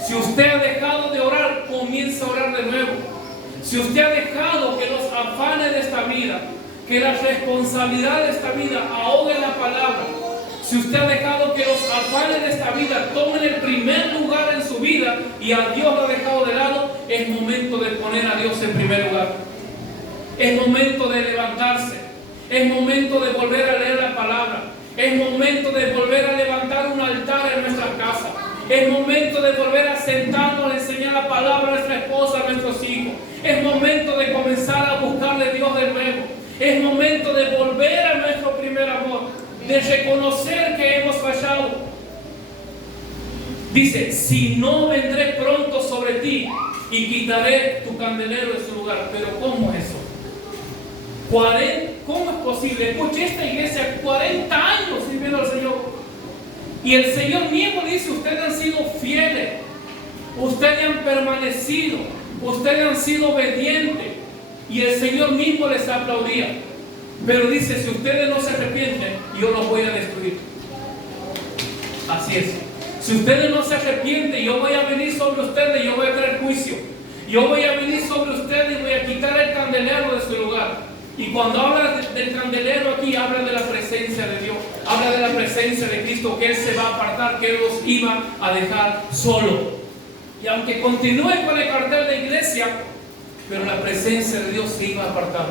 Si usted ha dejado de orar, comience a orar de nuevo. Si usted ha dejado que los afanes de esta vida, que las responsabilidades de esta vida ahoguen la palabra, si usted ha dejado que los afanes de esta vida tomen el primer lugar en su vida y a Dios lo ha dejado de lado, es momento de poner a Dios en primer lugar. Es momento de levantarse. Es momento de volver a leer la palabra. Es momento de volver a levantar un altar en nuestra casa. Es momento de volver a sentarnos a enseñar la palabra a nuestra esposa, a nuestros hijos. Es momento de comenzar a buscarle a Dios de nuevo. Es momento de volver a nuestro primer amor, de reconocer que hemos fallado. Dice, si no vendré pronto sobre ti y quitaré tu candelero de su lugar. Pero ¿cómo es eso? ¿Cómo es posible? Escuche, esta iglesia 40 años sirviendo al Señor. Y el Señor mismo dice, ustedes han sido fieles, ustedes han permanecido, ustedes han sido obedientes. Y el Señor mismo les aplaudía. Pero dice, si ustedes no se arrepienten, yo los voy a destruir. Así es. Si ustedes no se arrepienten, yo voy a venir sobre ustedes y yo voy a traer juicio. Yo voy a venir sobre ustedes y voy a quitar el candelero de su lugar. Y cuando habla del candelero aquí, habla de la presencia de Dios. Habla de la presencia de Cristo, que Él se va a apartar, que Él los iba a dejar solo. Y aunque continúe con el cartel de iglesia, pero la presencia de Dios se iba a apartar.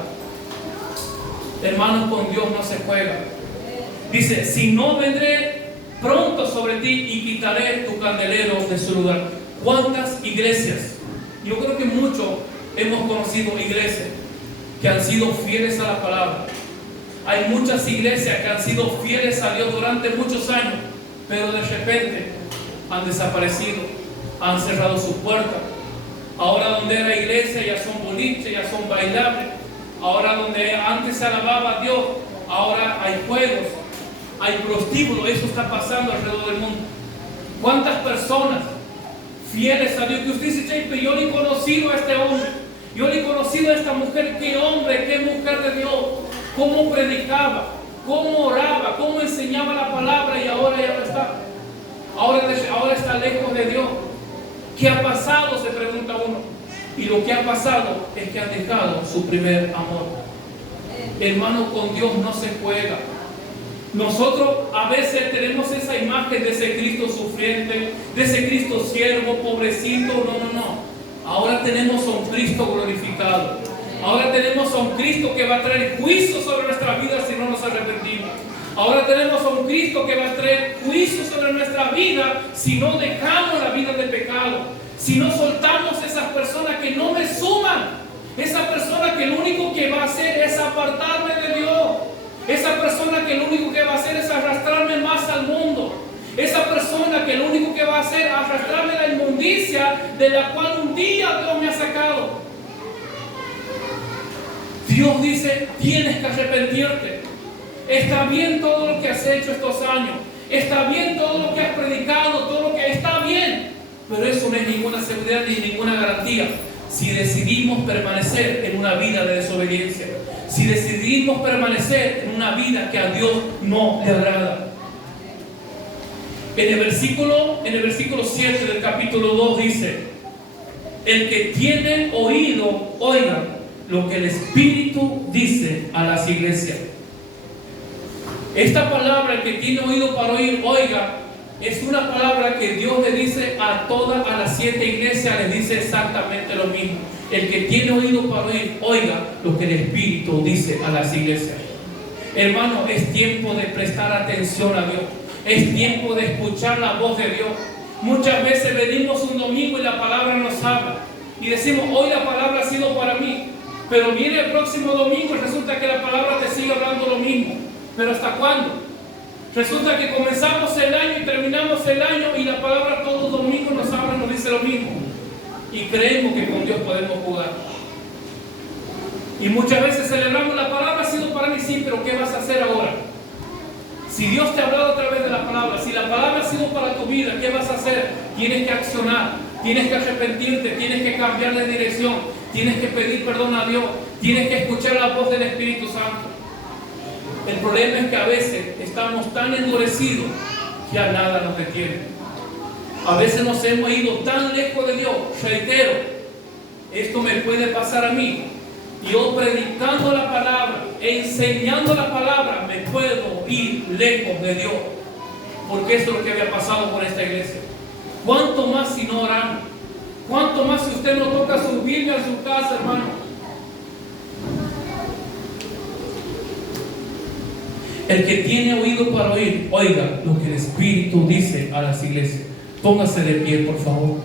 Hermanos, con Dios no se juega. Dice, si no vendré pronto sobre ti y quitaré tu candelero de su lugar. ¿Cuántas iglesias? Yo creo que muchos hemos conocido iglesias que han sido fieles a la palabra. Hay muchas iglesias que han sido fieles a Dios durante muchos años, pero de repente han desaparecido, han cerrado sus puertas. Ahora donde era iglesia ya son boliches, ya son bailables. Ahora donde antes se alababa a Dios, ahora hay juegos, hay prostíbulos. Eso está pasando alrededor del mundo. ¿Cuántas personas fieles a Dios que usted dice, pero yo le he conocido a este hombre, yo le he conocido a esta mujer, qué hombre, qué mujer de Dios, cómo predicaba, cómo oraba, cómo enseñaba la palabra, y ahora ya no está. Ahora está lejos de Dios. ¿Qué ha pasado? Se pregunta uno. Y lo que ha pasado es que han dejado su primer amor. Hermano, con Dios no se juega. Nosotros a veces tenemos esa imagen de ese Cristo sufriente, de ese Cristo siervo, pobrecito. No. Ahora tenemos a un Cristo glorificado. Ahora tenemos a un Cristo que va a traer juicio sobre nuestra vida si no nos arrepentimos. Ahora tenemos a un Cristo que va a traer juicio sobre nuestra vida si no dejamos la vida de pecado. Si no soltamos esas personas que no me suman. Esa persona que lo único que va a hacer es apartarme de Dios. Esa persona que lo único que va a hacer es arrastrarme más al mundo. Esa persona que lo único que va a hacer es arrastrarme a la inmundicia de la cual un día Dios me ha sacado. Dios dice, tienes que arrepentirte. Está bien todo lo que has hecho estos años. Está bien todo lo que has predicado, todo lo que está bien. Pero eso no es ninguna seguridad ni ninguna garantía si decidimos permanecer en una vida de desobediencia. Si decidimos permanecer en una vida que a Dios no le agrada. En el versículo 7 del capítulo 2 dice: el que tiene oído, oiga lo que el Espíritu dice a las iglesias. Esta palabra, el que tiene oído para oír, oiga, es una palabra que Dios le dice a todas, a las 7 iglesias, les dice exactamente lo mismo. El que tiene oído para oír, oiga lo que el Espíritu dice a las iglesias. Hermano, es tiempo de prestar atención a Dios. Es tiempo de escuchar la voz de Dios. Muchas veces venimos un domingo y la palabra nos habla. Y decimos, hoy la palabra ha sido para mí. Pero viene el próximo domingo y resulta que la palabra te sigue hablando lo mismo. ¿Pero hasta cuándo? Resulta que comenzamos el año y terminamos el año y la palabra todos los domingos nos habla, nos dice lo mismo. Y creemos que con Dios podemos jugar. Y muchas veces celebramos, la palabra ha sido para mí, sí, pero ¿qué vas a hacer ahora? Si Dios te ha hablado a través de la palabra, si la palabra ha sido para tu vida, ¿qué vas a hacer? Tienes que accionar, tienes que arrepentirte, tienes que cambiar de dirección, tienes que pedir perdón a Dios, tienes que escuchar la voz del Espíritu Santo. El problema es que a veces estamos tan endurecidos que a nada nos detiene. A veces nos hemos ido tan lejos de Dios. Reitero, esto me puede pasar a mí. Yo predicando la palabra, enseñando la palabra, me puedo ir lejos de Dios. Porque esto es lo que había pasado con esta iglesia. ¿Cuánto más si no oramos? ¿Cuánto más si usted no toca su Biblia en su casa, hermano? El que tiene oído para oír, oiga lo que el Espíritu dice a las iglesias. Póngase de pie, por favor.